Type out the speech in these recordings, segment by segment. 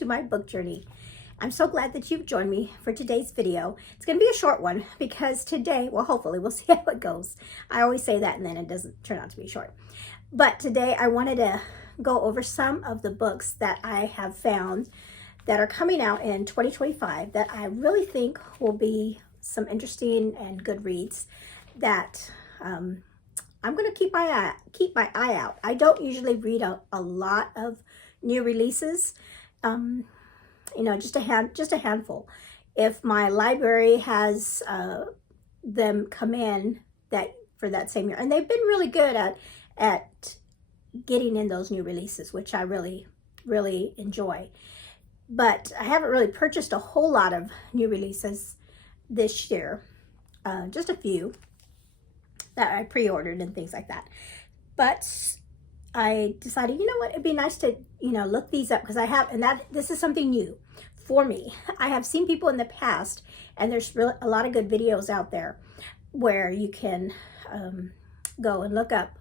to my book journey. I'm so glad that you've joined me for today's video. It's going to be a short one because today, well, hopefully we'll see how it goes. I always say that and then it doesn't turn out to be short. But today I wanted to go over some of the books that I have found that are coming out in 2025 that I really think will be some interesting and good reads that I'm going to keep my eye out. I don't usually read a lot of new releases. You know, just a handful. If my library has them come in for that same year, and they've been really good at getting in those new releases, which I really enjoy. But I haven't really purchased a whole lot of new releases this year, just a few that I pre-ordered and things like that. But I decided, you know what, it'd be nice to, look these up because I have, and this is something new for me. I have seen people in the past, and there's really a lot of good videos out there where you can go and look up,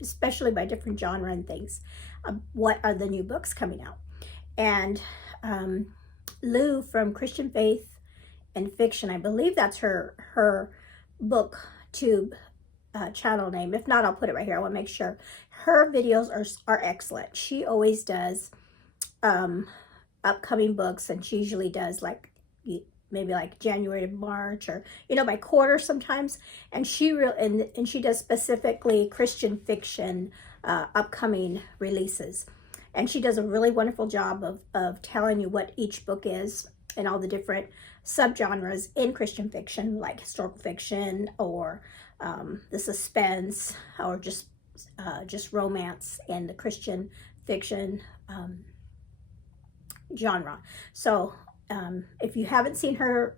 especially by different genre and things, what are the new books coming out. And Lou from Christian Faith and Fiction, I believe that's her booktube channel name. If not, I'll put it right here. I want to make sure. Her videos are excellent. She always does upcoming books, and she usually does maybe like January to March, or by quarter sometimes. And she does specifically Christian fiction upcoming releases, and she does a really wonderful job of telling you what each book is and all the different subgenres in Christian fiction, like historical fiction or the suspense, or just romance in the Christian fiction genre. So if you haven't seen her,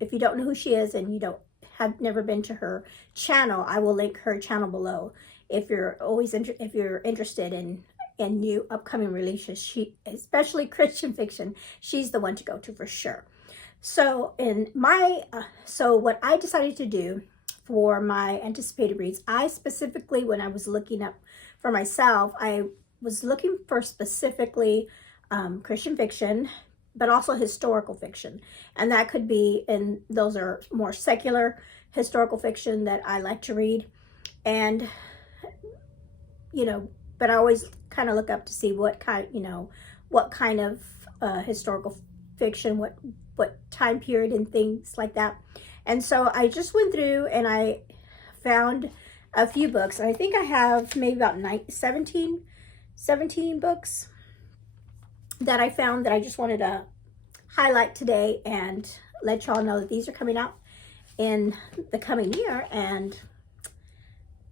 if you don't know who she is and you have never been to her channel, I will link her channel below. If you're interested in new upcoming releases, especially Christian fiction, she's the one to go to for sure. So so what I decided to do for my anticipated reads, I specifically, when I was looking up for myself, I was looking for specifically Christian fiction, but also historical fiction. And that could be, and those are more secular historical fiction that I like to read. And, but I always kind of look up to see what kind of historical fiction, what time period and things like that. And so I just went through and I found a few books. I think I have maybe about 17 books that I found that I just wanted to highlight today and let y'all know that these are coming out in the coming year, and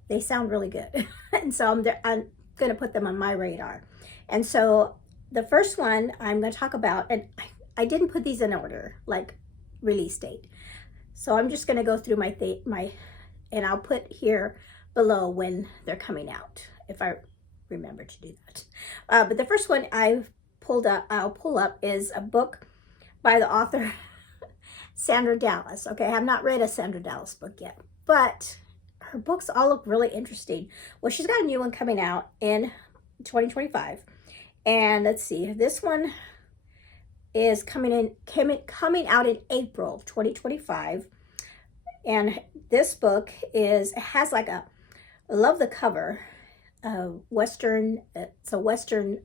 they sound really good. And so I'm going to put them on my radar. And so the first one I'm going to talk about, and I didn't put these in order, like release date. So I'm just going to go through and I'll put here below when they're coming out, if I remember to do that. But the first one I'll pull up is a book by the author Sandra Dallas. Okay, I have not read a Sandra Dallas book yet, but her books all look really interesting. Well, she's got a new one coming out in 2025. And let's see, this one is coming out in April of 2025. And this book has like I love the cover, Western, it's a Western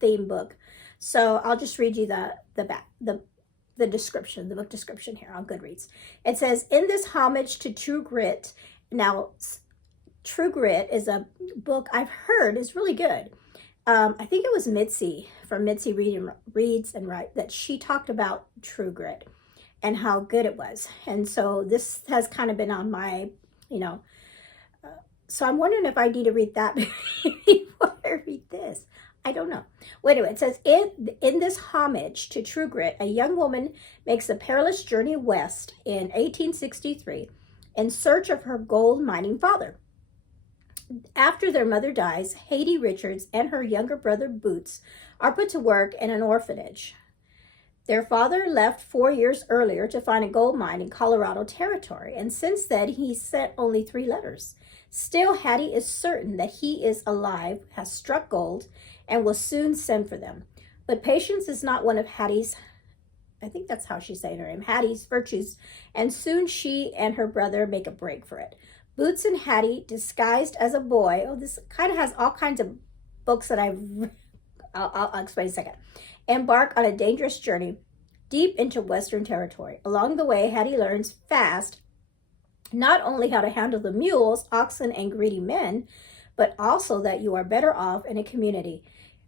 theme book. So I'll just read you the description, the book description here on Goodreads. It says, in this homage to True Grit. Now, True Grit is a book I've heard is really good. I think it was Mitzi from Mitzi Reads and Write that she talked about True Grit and how good it was. And so this has kind of been on my, so I'm wondering if I need to read that before I read this. I don't know. Well, anyway, it says, in this homage to True Grit, a young woman makes a perilous journey west in 1863 in search of her gold mining father. After their mother dies, Haiti Richards and her younger brother Boots are put to work in an orphanage. Their father left 4 years earlier to find a gold mine in Colorado Territory, and since then he sent only 3 letters. Still, Hattie is certain that he is alive, has struck gold, and will soon send for them. But patience is not one of Hattie's, I think that's how she's saying her name, Hattie's virtues, and soon she and her brother make a break for it. Boots and Hattie, disguised as a boy, oh, this kind of has all kinds of books that I'll explain in a second, embark on a dangerous journey deep into Western territory. Along the way, Hattie learns fast not only how to handle the mules, oxen, and greedy men, but also that you are better off in a community.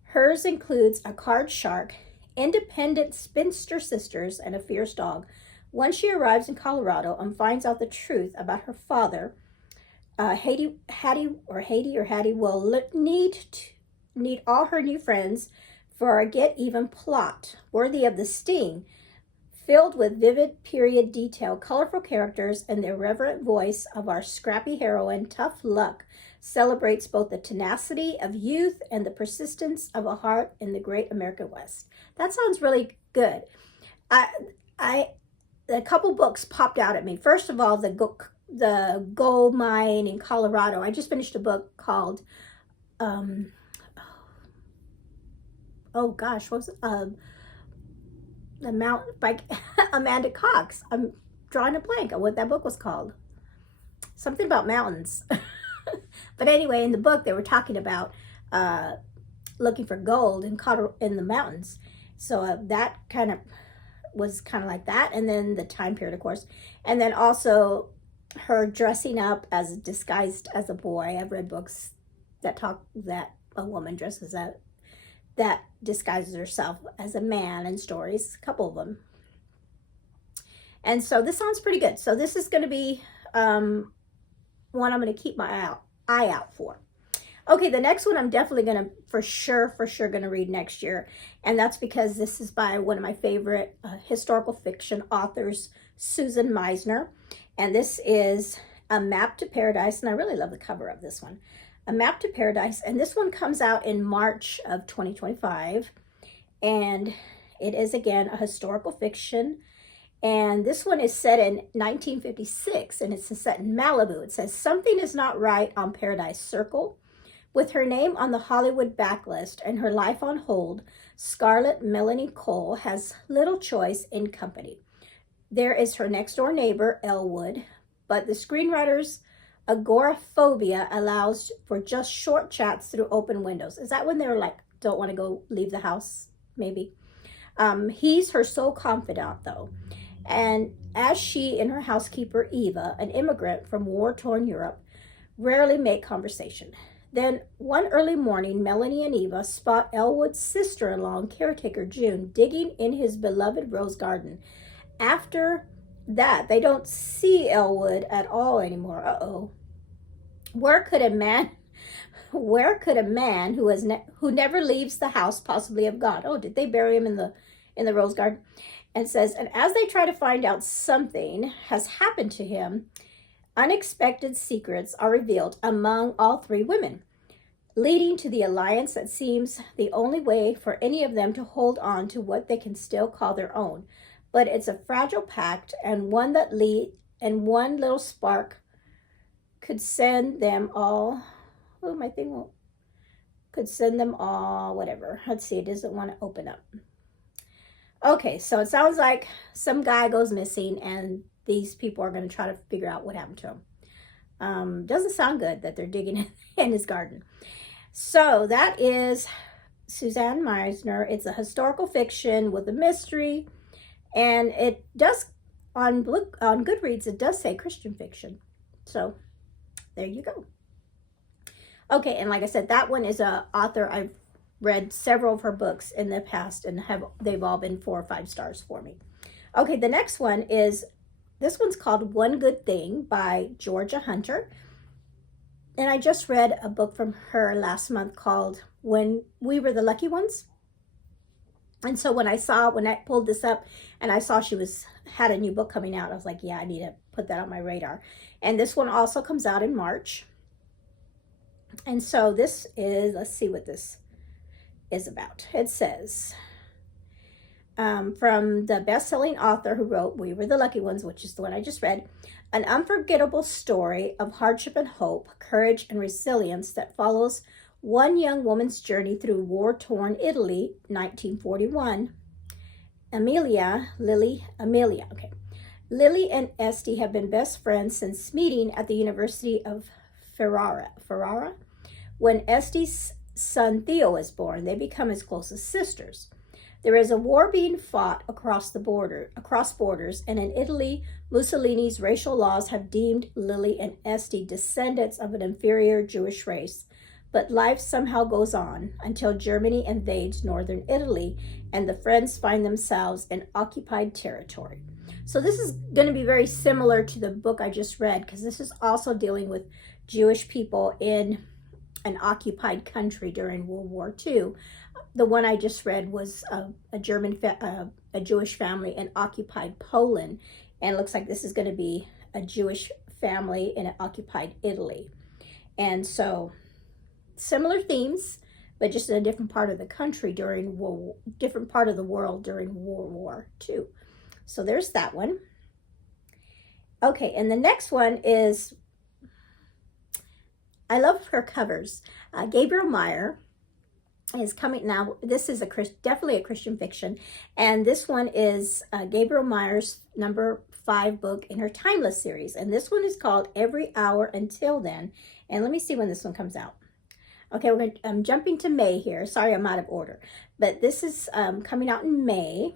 Hers includes a card shark, independent spinster sisters, and a fierce dog. Once she arrives in Colorado and finds out the truth about her father, Hattie will need all her new friends for a get-even plot worthy of the sting, filled with vivid period detail, colorful characters, and the irreverent voice of our scrappy heroine. Tough Luck celebrates both the tenacity of youth and the persistence of a heart in the great American West. That sounds really good. A couple books popped out at me. First of all, the gold mine in Colorado. I just finished a book called oh gosh, what was it? The Mountain by Amanda Cox. I'm drawing a blank on what that book was called. Something about mountains. But anyway, in the book they were talking about looking for gold in the mountains. So that kind of was kind of like that. And then the time period, of course. And then also her dressing up as disguised as a boy. I've read books that talk that a woman dresses up, that disguises herself as a man in stories, a couple of them. And so this sounds pretty good. So this is going to be one I'm going to keep my eye out for. Okay, the next one I'm definitely going to, for sure going to read next year. And that's because this is by one of my favorite historical fiction authors, Susan Misner. And this is A Map to Paradise. And I really love the cover of this one. A Map to Paradise, and this one comes out in March of 2025, and it is again a historical fiction, and this one is set in 1956, and it's set in Malibu. It says, something is not right on Paradise Circle. With her name on the Hollywood backlist and her life on hold, Scarlett Melanie Cole has little choice in company. There is her next door neighbor, Elwood, but the screenwriter's agoraphobia allows for just short chats through open windows. Is that when they're like, don't want to go leave the house, maybe? He's her sole confidant, though. And as she and her housekeeper, Eva, an immigrant from war-torn Europe, rarely make conversation. Then one early morning, Melanie and Eva spot Elwood's sister-in-law, caretaker June, digging in his beloved rose garden. After that, they don't see Elwood at all anymore. Uh-oh. Where could a man who never leaves the house possibly have gone? Oh, did they bury him in the rose garden? And says, and as they try to find out something has happened to him, unexpected secrets are revealed among all 3 women, leading to the alliance that seems the only way for any of them to hold on to what they can still call their own. But it's a fragile pact, and one little spark could send them all. Oh, my thing won't. Could send them all, whatever. Let's see, it doesn't want to open up. Okay, so it sounds like some guy goes missing, and these people are going to try to figure out what happened to him. Doesn't sound good that they're digging in his garden. So that is Susan Misner. It's a historical fiction with a mystery. And it does, on Goodreads, it does say Christian fiction. So, there you go. Okay, and like I said, that one is an author. I've read several of her books in the past, and they've all been 4 or 5 stars for me. Okay, the next one is, this one's called One Good Thing by Georgia Hunter. And I just read a book from her last month called When We Were the Lucky Ones. And so when I pulled this up and I saw she had a new book coming out, I was like, yeah, I need to put that on my radar. And this one also comes out in March. And so this is, let's see what this is about. It says, from the best-selling author who wrote We Were the Lucky Ones, which is the one I just read, an unforgettable story of hardship and hope, courage and resilience that follows one young woman's journey through war-torn Italy, 1941. Lily and Esty have been best friends since meeting at the University of Ferrara. When Esty's son Theo is born, they become as close as sisters. There is a war being fought across borders, and in Italy, Mussolini's racial laws have deemed Lily and Esty descendants of an inferior Jewish race. But life somehow goes on until Germany invades northern Italy and the friends find themselves in occupied territory. So this is going to be very similar to the book I just read, because this is also dealing with Jewish people in an occupied country during World War II. The one I just read was a Jewish family in occupied Poland, and it looks like this is going to be a Jewish family in an occupied Italy. And so similar themes, but just in a different part of the country different part of the world during World War II. So there's that one. Okay, and the next one is, I love her covers. Gabriel Meyer is coming now. This is definitely a Christian fiction, and this one is Gabriel Meyer's number 5 book in her Timeless series, and this one is called Every Hour Until Then. And let me see when this one comes out. Okay, I'm jumping to May here. Sorry, I'm out of order, but this is coming out in May,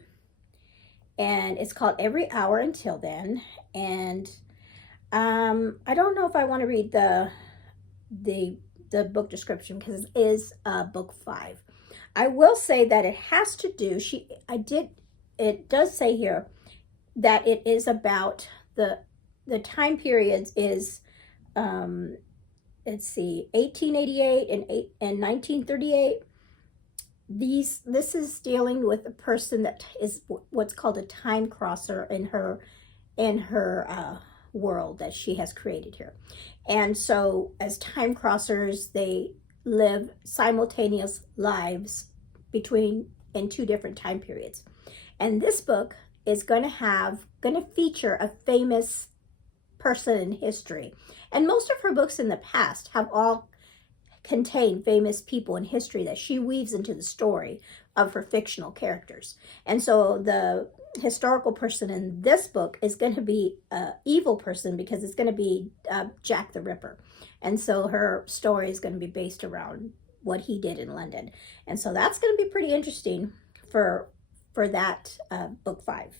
and it's called Every Hour Until Then. And I don't know if I want to read the book description, because it is book 5. I will say that it has to do, it does say here that it is about the time periods is, let's see, 1888 and 1938. This is dealing with a person that is what's called a time crosser in her world that she has created here. And so as time crossers, they live simultaneous lives in 2 different time periods. And this book is going to feature a famous person in history. And most of her books in the past have all contained famous people in history that she weaves into the story of her fictional characters. And so the historical person in this book is going to be an evil person, because it's going to be Jack the Ripper. And so her story is going to be based around what he did in London. And so that's going to be pretty interesting for that book 5.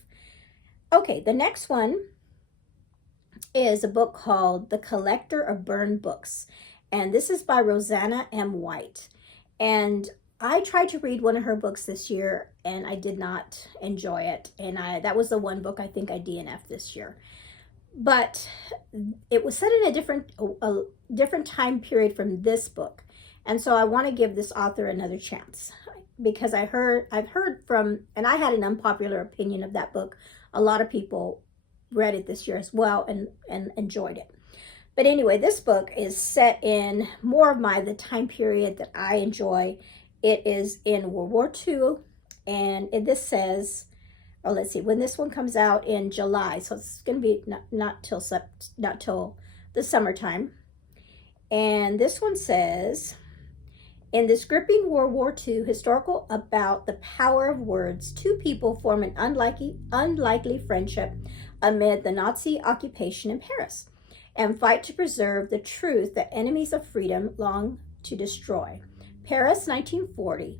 Okay, the next one is a book called The Collector of Burned Books. And this is by Rosanna M. White. And I tried to read one of her books this year, and I did not enjoy it. And that was the one book I think I DNF'd this year. But it was set in a different time period from this book. And so I want to give this author another chance, because I've heard from, and I had an unpopular opinion of that book. A lot of people read it this year as well and enjoyed it. But anyway, this book is set in more of the time period that I enjoy. It is in World War II, and this says, oh, let's see, when this one comes out in July, so it's going to be not till the summertime. And this one says, in this gripping World War II historical about the power of words, 2 people form an unlikely friendship amid the Nazi occupation in Paris, and fight to preserve the truth that enemies of freedom long to destroy. Paris, 1940.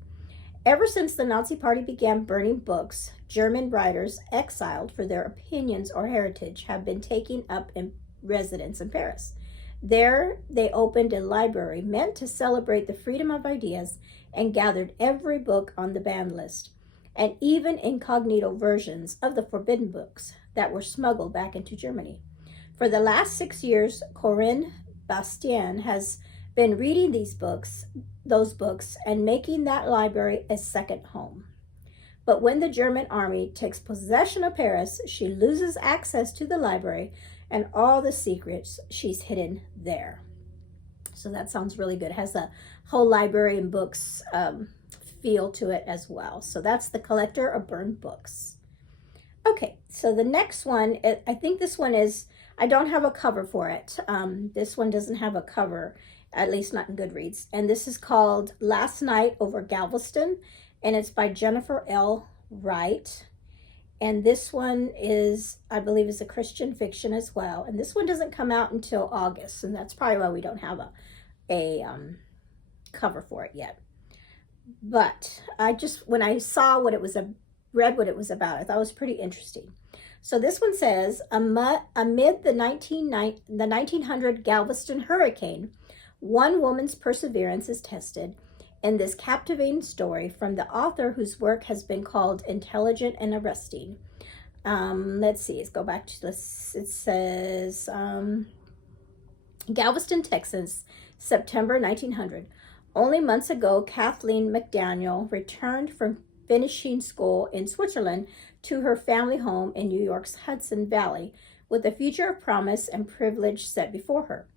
Ever since the Nazi Party began burning books, German writers exiled for their opinions or heritage have been taking up in residence in Paris. There, they opened a library meant to celebrate the freedom of ideas and gathered every book on the banned list, and even incognito versions of the forbidden books that were smuggled back into Germany. For the last 6 years, Corinne Bastien has been reading those books, and making that library a second home. But when the German army takes possession of Paris, she loses access to the library and all the secrets she's hidden there. So that sounds really good. It has a whole library and books feel to it as well. So that's The Collector of Burned Books. Okay, so the next one, I think this one is, I don't have a cover for it. This one doesn't have a cover, at least not in Goodreads. And this is called Last Night Over Galveston, and it's by Jennifer L. Wright. And this one is, I believe, is a Christian fiction as well. And this one doesn't come out until August, and that's probably why we don't have a cover for it yet. But I just, when I saw what it was, read what it was about, I thought it was pretty interesting. So this one says, amid the 1900 Galveston hurricane, one woman's perseverance is tested in this captivating story from the author whose work has been called intelligent and arresting. Let's see, let's go back to this. It says, Galveston, Texas, September 1900. Only months ago, Kathleen McDaniel returned from finishing school in Switzerland to her family home in New York's Hudson Valley with a future of promise and privilege set before her.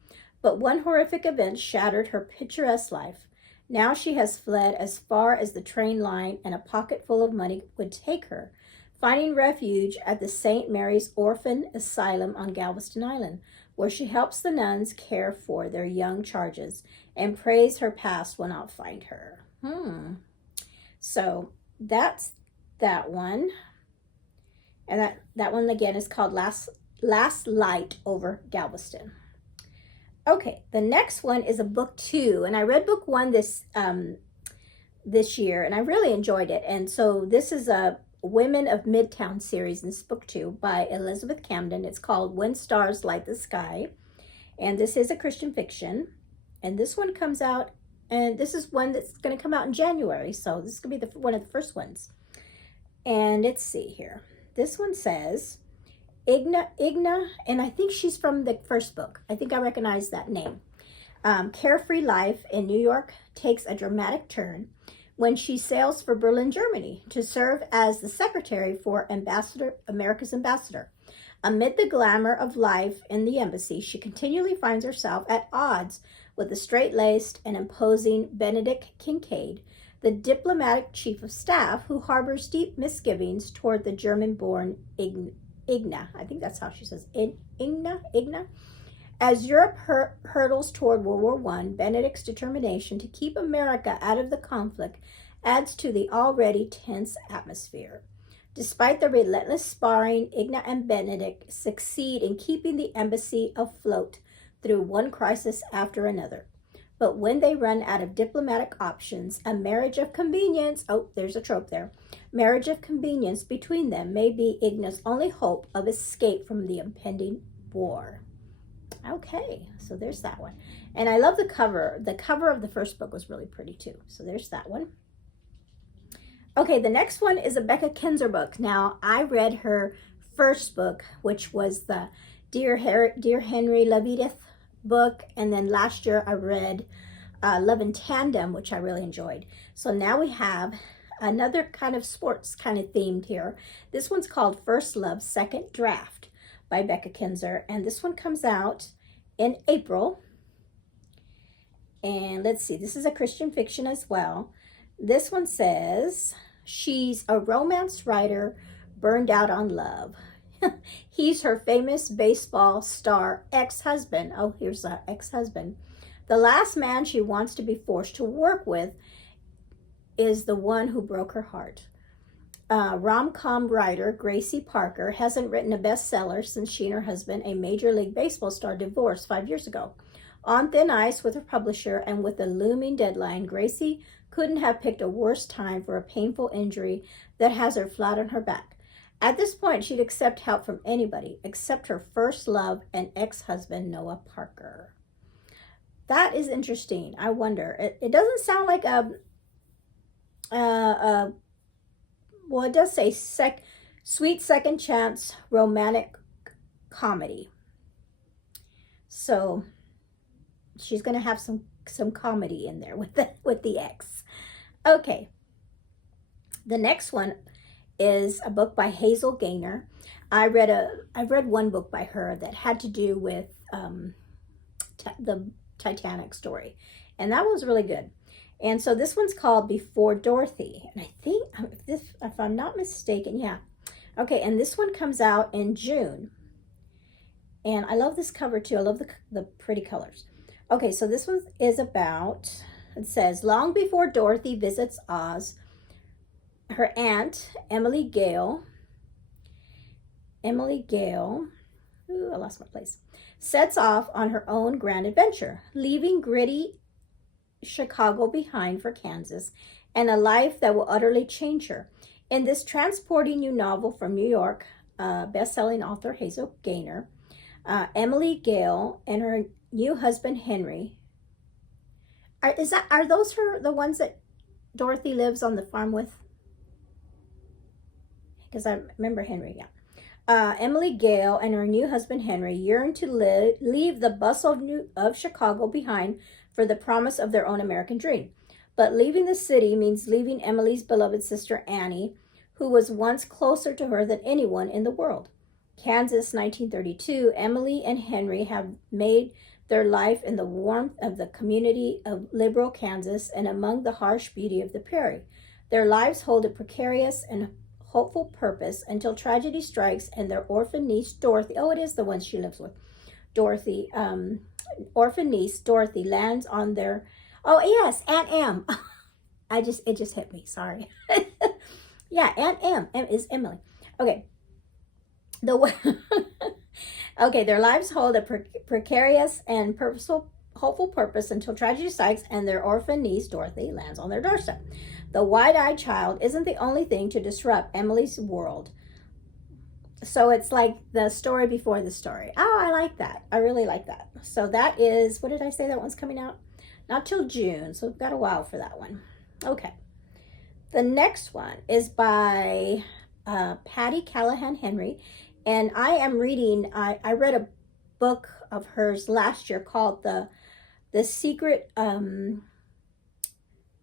But one horrific event shattered her picturesque life. Now she has fled as far as the train line and a pocket full of money would take her, finding refuge at the St. Mary's Orphan Asylum on Galveston Island, where she helps the nuns care for their young charges and prays her past will not find her. So that's that one. And that one again is called Last Light Over Galveston. Okay, the next one is a book 2, and I read book 1 this year, and I really enjoyed it. And so this is a Women of Midtown series, in this book 2 by Elizabeth Camden. It's called When Stars Light the Sky, and this is a Christian fiction. And this one comes out, and this is one that's going to come out in January, so this is going to be one of the first ones. And let's see here. This one says, Igna, and I think she's from the first book. I think I recognize that name. Carefree life in New York takes a dramatic turn when she sails for Berlin, Germany, to serve as the secretary for America's ambassador. Amid the glamour of life in the embassy, she continually finds herself at odds with the straight-laced and imposing Benedict Kincaid, the diplomatic chief of staff who harbors deep misgivings toward the German-born Igna. I think that's how she says Igna. As Europe hurtles toward World War I, Benedict's determination to keep America out of the conflict adds to the already tense atmosphere. Despite the relentless sparring, Igna and Benedict succeed in keeping the embassy afloat through one crisis after another. But when they run out of diplomatic options, a marriage of convenience, oh, there's a trope there, marriage of convenience between them may be Igna's only hope of escape from the impending war. Okay, so there's that one. And I love the cover. The cover of the first book was really pretty too. So there's that one. Okay, the next one is a Becca Kinzer book. Now, I read her first book, which was the Dear Henry Love Edith book, and then last year I read Love in Tandem, which I really enjoyed. So now we have another kind of sports kind of themed here. This one's called First Love, Second Draft by Becca Kinzer, and this one comes out in April. And let's see, this is a Christian fiction as well. This one says, she's a romance writer burned out on love. He's her famous baseball star ex-husband. Oh, here's the ex-husband. The last man she wants to be forced to work with is the one who broke her heart. Rom-com writer Gracie Parker hasn't written a bestseller since she and her husband, a Major League Baseball star, divorced 5 years ago. On thin ice with her publisher and with a looming deadline, Gracie couldn't have picked a worse time for a painful injury that has her flat on her back. At this point, she'd accept help from anybody except her first love and ex-husband, Noah Parker. That is interesting. I wonder. It doesn't sound like well, it does say sweet second chance romantic comedy. So she's going to have some comedy in there with the ex. Okay. The next one is a book by Hazel Gaynor. I read one book by her that had to do with the Titanic story, and that was really good. And so this one's called Before Dorothy. And I think, if I'm not mistaken, yeah. Okay, and this one comes out in June. And I love this cover too. I love the pretty colors. Okay, so this one is about, it says, long before Dorothy visits Oz, her aunt, Emily Gale, ooh, I lost my place, sets off on her own grand adventure, leaving gritty Chicago behind for Kansas and a life that will utterly change her. In this transporting new novel from New York, best-selling author Hazel Gaynor, Emily Gale and her new husband Henry, are those the ones that Dorothy lives on the farm with? Because I remember Henry, yeah. Emily Gale and her new husband Henry yearn to leave the bustle of Chicago behind for the promise of their own American dream. But leaving the city means leaving Emily's beloved sister Annie, who was once closer to her than anyone in the world. Kansas, 1932, Emily and Henry have made their life in the warmth of the community of liberal Kansas and among the harsh beauty of the prairie. Their lives hold a precarious and hopeful purpose until tragedy strikes and their orphan niece Dorothy, oh, it is the one she lives with, Dorothy, orphan niece Dorothy lands on their, oh yes, Aunt Em. It just hit me, sorry. Yeah, Aunt Em is Emily. Okay. Okay, their lives hold a precarious and hopeful purpose until tragedy strikes and their orphan niece Dorothy lands on their doorstep. The wide-eyed child isn't the only thing to disrupt Emily's world. So it's like the story before the story. Oh, I like that. I really like that. So that is, what did I say that one's coming out? Not till June, so we've got a while for that one. Okay. The next one is by Patty Callahan Henry. And I am reading, I read a book of hers last year called The Secret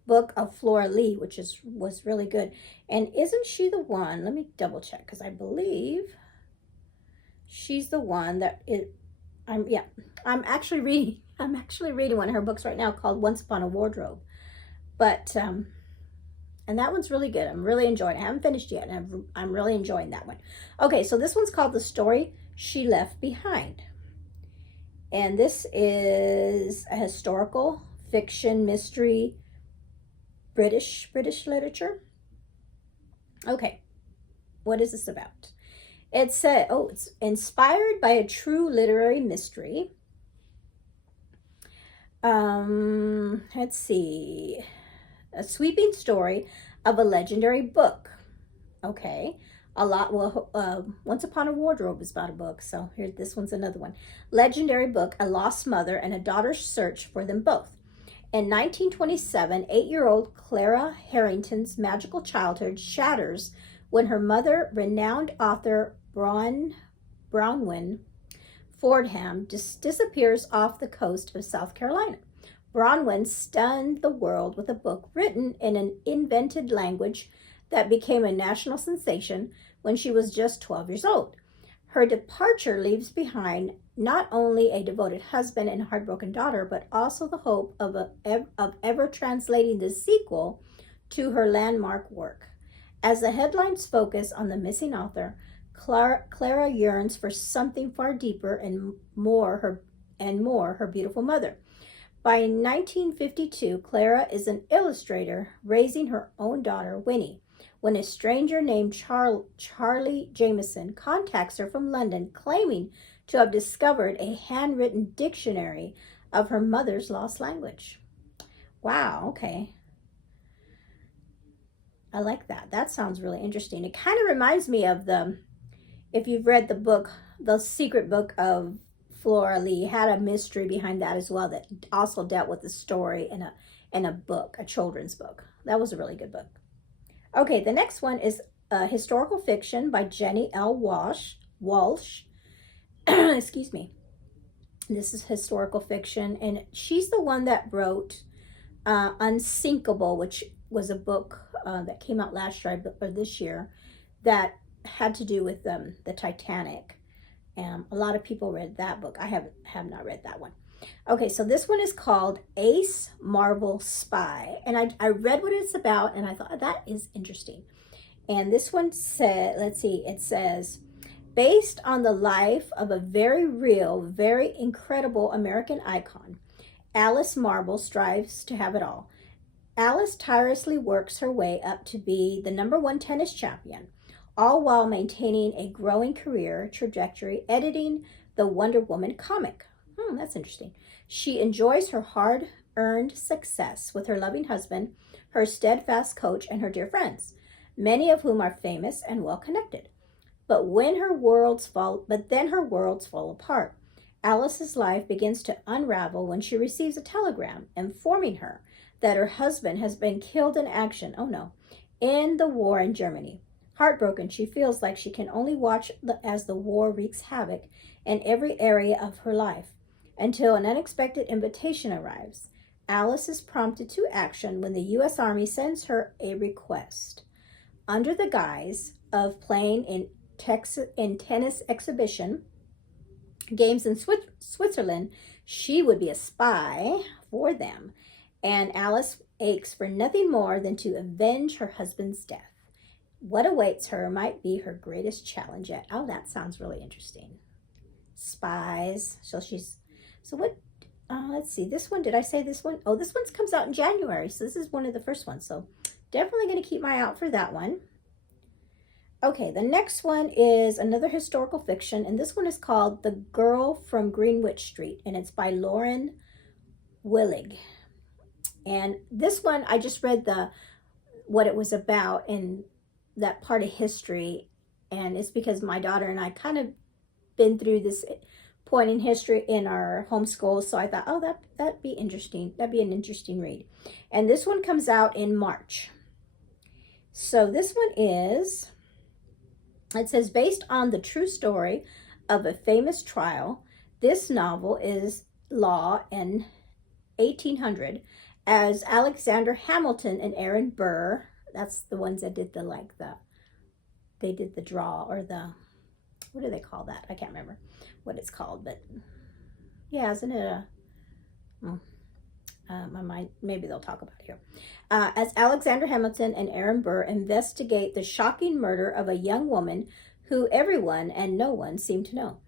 Book of Flora Lee, which was really good. And isn't she the one, let me double check, because I believe she's the one that I'm actually reading one of her books right now called Once Upon a Wardrobe. But and that one's really good. I'm really enjoying it. I haven't finished yet, and I'm really enjoying that one. Okay, so this one's called The Story She Left Behind. And this is a historical fiction mystery, British literature. Okay, what is this about? It said, it's inspired by a true literary mystery. Let's see. A sweeping story of a legendary book. Okay. Once Upon a Wardrobe is about a book, so here, this one's another one. Legendary book, a lost mother and a daughter's search for them both. In 1927, 8-year-old Clara Harrington's magical childhood shatters when her mother, renowned author Bronwyn Fordham, disappears off the coast of South Carolina. Bronwyn stunned the world with a book written in an invented language that became a national sensation when she was just 12 years old. Her departure leaves behind not only a devoted husband and heartbroken daughter, but also the hope of ever translating the sequel to her landmark work. As the headlines focus on the missing author, Clara yearns for something far deeper and more her beautiful mother. By 1952, Clara is an illustrator raising her own daughter, Winnie, when a stranger named Charlie Jameson contacts her from London, claiming to have discovered a handwritten dictionary of her mother's lost language. Wow, okay. I like that. That sounds really interesting. It kind of reminds me of if you've read the book, The Secret Book of Flora Lee, had a mystery behind that as well that also dealt with the story in a book, a children's book. That was a really good book. Okay, the next one is historical fiction by Jenny L. Walsh. Excuse me. This is historical fiction, and she's the one that wrote Unsinkable, which was a book that came out last year or this year that had to do with the Titanic. A lot of people read that book. I have not read that one. Okay, so this one is called Ace Marvel Spy. And I read what it's about and I thought that is interesting. And this one said, let's see, it says, based on the life of a very real, very incredible American icon, Alice Marble strives to have it all. Alice tirelessly works her way up to be the #1 tennis champion, all while maintaining a growing career trajectory editing the Wonder Woman comic. That's interesting. She enjoys her hard-earned success with her loving husband, her steadfast coach, and her dear friends, many of whom are famous and well-connected. But then her worlds fall apart. Alice's life begins to unravel when she receives a telegram informing her that her husband has been killed in action, oh no, in the war in Germany. Heartbroken, she feels like she can only watch as the war wreaks havoc in every area of her life, until an unexpected invitation arrives. Alice is prompted to action when the U.S. Army sends her a request. Under the guise of playing in tennis exhibition games in Switzerland, she would be a spy for them, and Alice aches for nothing more than to avenge her husband's death. What awaits her might be her greatest challenge yet. Oh, that sounds really interesting. Spies. So what, let's see, this one, did I say this one? Oh, this one comes out in January, so this is one of the first ones, so definitely going to keep my eye out for that one. Okay, the next one is another historical fiction, and this one is called The Girl from Greenwich Street, and it's by Lauren Willig. And this one, I just read what it was about in that part of history, and it's because my daughter and I kind of been through this point in history in our homeschool, so I thought, oh, that'd be interesting. That'd be an interesting read. And this one comes out in March. So this one is, it says, based on the true story of a famous trial, this novel is law in 1800 as Alexander Hamilton and Aaron Burr, that's the ones that did they did the draw, or what do they call that? I can't remember what it's called, but yeah, isn't it my mind, maybe they'll talk about it here. As Alexander Hamilton and Aaron Burr investigate the shocking murder of a young woman who everyone and no one seem to know.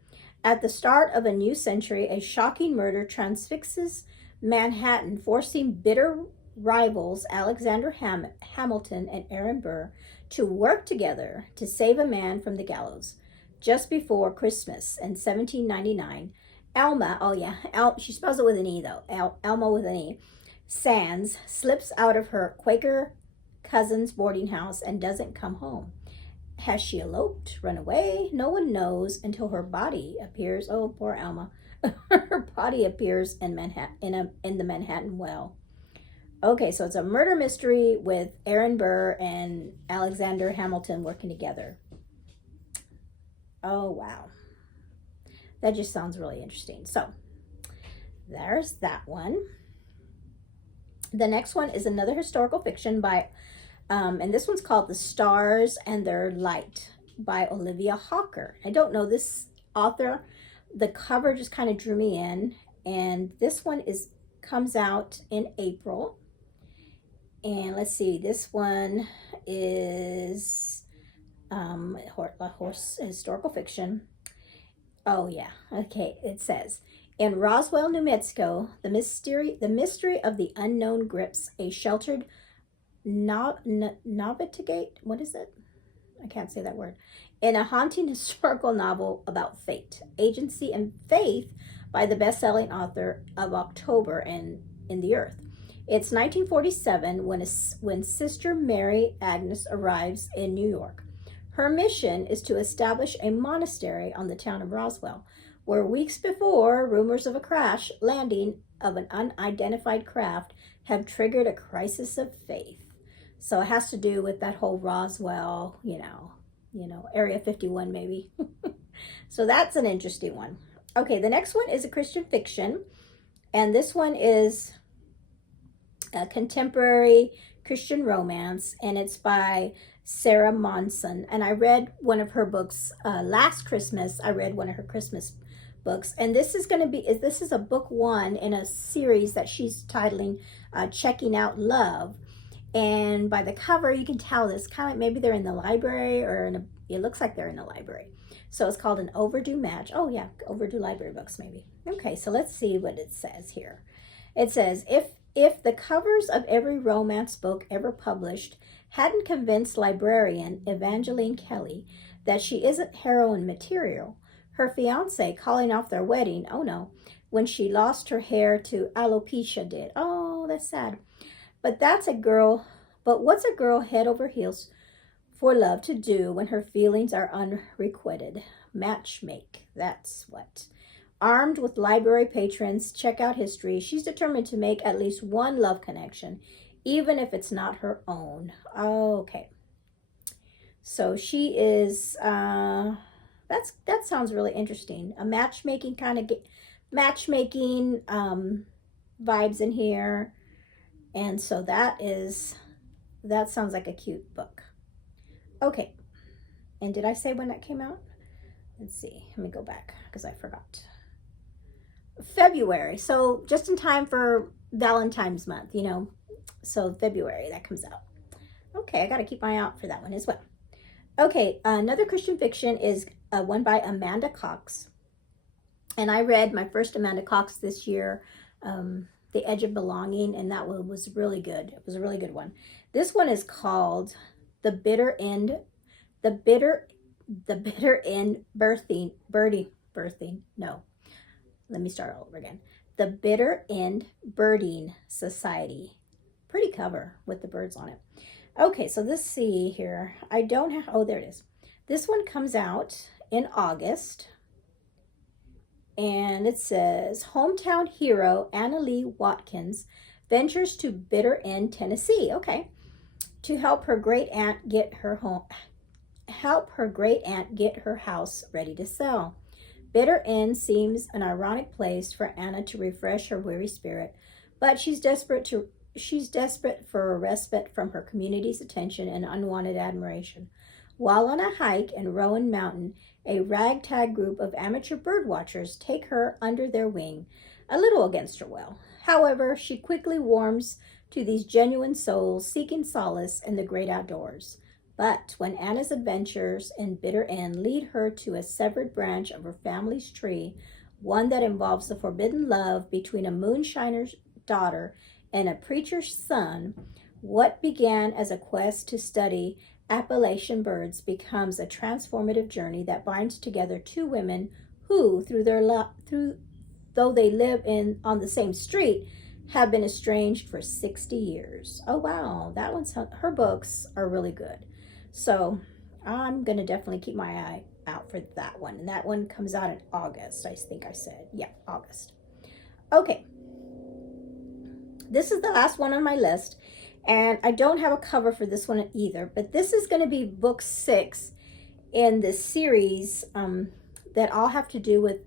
At the start of a new century, a shocking murder transfixes Manhattan, forcing bitter rivals Alexander Hamilton and Aaron Burr to work together to save a man from the gallows. Just before Christmas in 1799, Alma, she spells it with an E though, Alma with an E, Sands slips out of her Quaker cousin's boarding house and doesn't come home. Has she eloped, run away? No one knows until her body appears, oh, poor Alma, her body appears in the Manhattan well. Okay, so it's a murder mystery with Aaron Burr and Alexander Hamilton working together. Oh, wow. That just sounds really interesting. So there's that one. The next one is another historical fiction by, and this one's called The Stars and Their Light by Olivia Hawker. I don't know this author. The cover just kind of drew me in, and this one comes out in April. And let's see, this one is historical fiction. Oh yeah, okay, it says, in Roswell, New Mexico, the mystery of the unknown grips a sheltered Navigate, what is it? I can't say that word. In a haunting historical novel about fate, agency, and faith by the best-selling author of October and In the Earth. It's 1947 when Sister Mary Agnes arrives in New York. Her mission is to establish a monastery on the town of Roswell, where weeks before, rumors of a crash landing of an unidentified craft have triggered a crisis of faith. So it has to do with that whole Roswell, you know, Area 51 maybe. So that's an interesting one. Okay, the next one is a Christian fiction, and this one is a contemporary Christian romance, and it's by Sarah Monson. And I read one of her books last Christmas. I read one of her Christmas books, and this is this is a book one in a series that she's titling Checking Out Love. And by the cover, you can tell this kind of like maybe they're in the library or it looks like they're in the library. So it's called An Overdue Match. Oh yeah, overdue library books maybe. Okay, so let's see what it says here. It says, if the covers of every romance book ever published hadn't convinced librarian Evangeline Kelly that she isn't heroine material, her fiance calling off their wedding, oh no, when she lost her hair to alopecia did. Oh, that's sad. But what's a girl head over heels for love to do when her feelings are unrequited? Matchmake, that's what. Armed with library patrons, check out history, she's determined to make at least one love connection, even if it's not her own. Okay. So she is, that sounds really interesting. A matchmaking matchmaking vibes in here. And so that sounds like a cute book. Okay. And did I say when that came out? Let's see. Let me go back because I forgot. February. So just in time for Valentine's month, you know. So February that comes out. Okay, I got to keep my eye out for that one as well. Okay, another Christian fiction is one by Amanda Cox. And I read my first Amanda Cox this year, The Edge of Belonging, and that one was really good. It was a really good one. This one is called The Bitter End Birthing. No. Let me start all over again. The Bitter End Birding Society. Pretty cover with the birds on it. Okay, so let's see here. I don't have, oh, there it is. This one comes out in August. And it says, hometown hero Anna Lee Watkins ventures to Bitter End, Tennessee. Okay. To help her great aunt get her house ready to sell. Bitter End seems an ironic place for Anna to refresh her weary spirit, but she's desperate for a respite from her community's attention and unwanted admiration. While on a hike in Rowan Mountain, a ragtag group of amateur bird watchers take her under their wing, a little against her will. However, she quickly warms to these genuine souls seeking solace in the great outdoors. But when Anna's adventures in Bitter End lead her to a severed branch of her family's tree, one that involves the forbidden love between a moonshiner's daughter and a preacher's son, what began as a quest to study Appalachian birds becomes a transformative journey that binds together two women who, though they live on the same street, have been estranged for 60 years. Oh wow, her books are really good. So I'm gonna definitely keep my eye out for that one. And that one comes out in August, I think I said. Yeah, August. Okay. This is the last one on my list. And I don't have a cover for this one either, but this is going to be book 6 in this series that all have to do with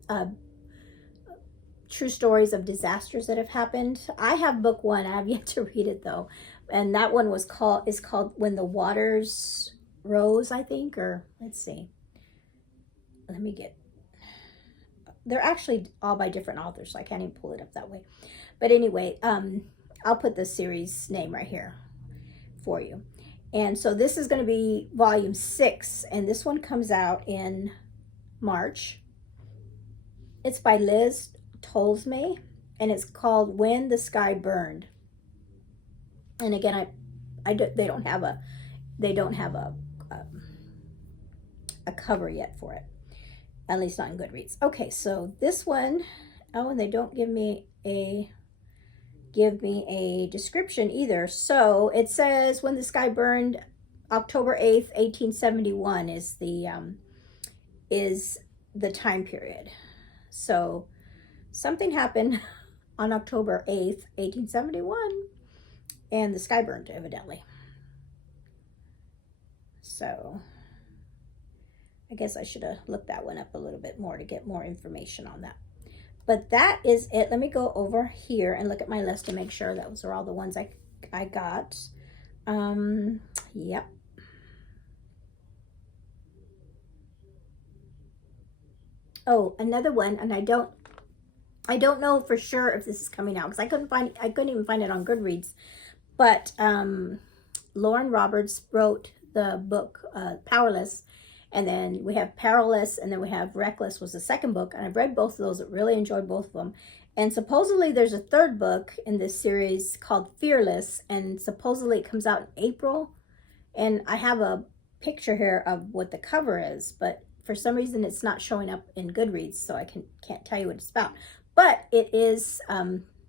true stories of disasters that have happened. I have book 1. I have yet to read it though. And that one is called When the Waters Rose, I think, or let's see. They're actually all by different authors, so I can't even pull it up that way. But anyway, I'll put the series name right here for you. And so this is going to be volume 6, and this one comes out in March. It's by Liz Tolsma, and it's called When the Sky Burned. And again, they don't have a cover yet for it, at least not in Goodreads. Okay, so this one, oh, and they don't give me a description either. So it says When the Sky Burned, October 8th, 1871 is the time period. So something happened on October 8th, 1871, and the sky burned, evidently. So I guess I should have looked that one up a little bit more to get more information on that. But that is it. Let me go over here and look at my list to make sure those are all the ones I got. Yep. Oh, another one, and I don't know for sure if this is coming out because I couldn't even find it on Goodreads. But Lauren Roberts wrote the book Powerless, and then we have Perilous, and then we have Reckless was the second book, and I've read both of those. I really enjoyed both of them. And supposedly there's a third book in this series called Fearless, and supposedly it comes out in April. And I have a picture here of what the cover is, but for some reason it's not showing up in Goodreads, so I can't tell you what it's about. But it is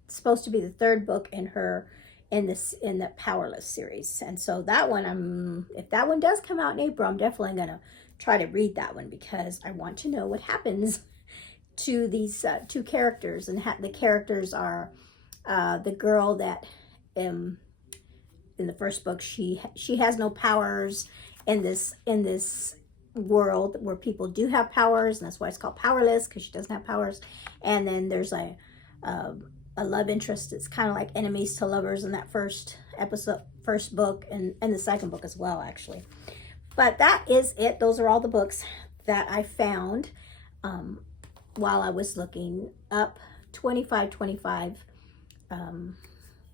supposed to be the third book in the Powerless series. And so that one, if that one does come out in April, I'm definitely gonna try to read that one because I want to know what happens to these two characters. And the characters are the girl that in the first book, she has no powers in this world where people do have powers, and that's why it's called Powerless, because she doesn't have powers. And then there's a love interest. It's kind of like enemies to lovers in that first book, and the second book as well, actually. But that is it. Those are all the books that I found while I was looking up 25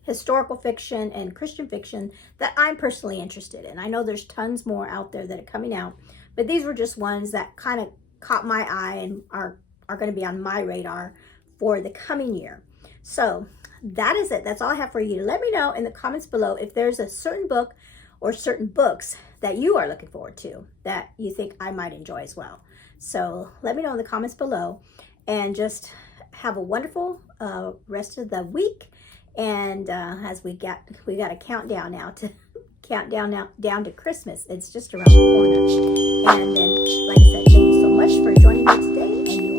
historical fiction and Christian fiction that I'm personally interested in. I know there's tons more out there that are coming out, but these were just ones that kind of caught my eye and are going to be on my radar for the coming year. So that is it. That's all I have for you. Let me know in the comments below if there's a certain book or certain books that you are looking forward to that you think I might enjoy as well. So let me know in the comments below, and just have a wonderful rest of the week. And as we got a countdown now to down to Christmas. It's just around the corner. And then, like I said, thank you so much for joining me today, and you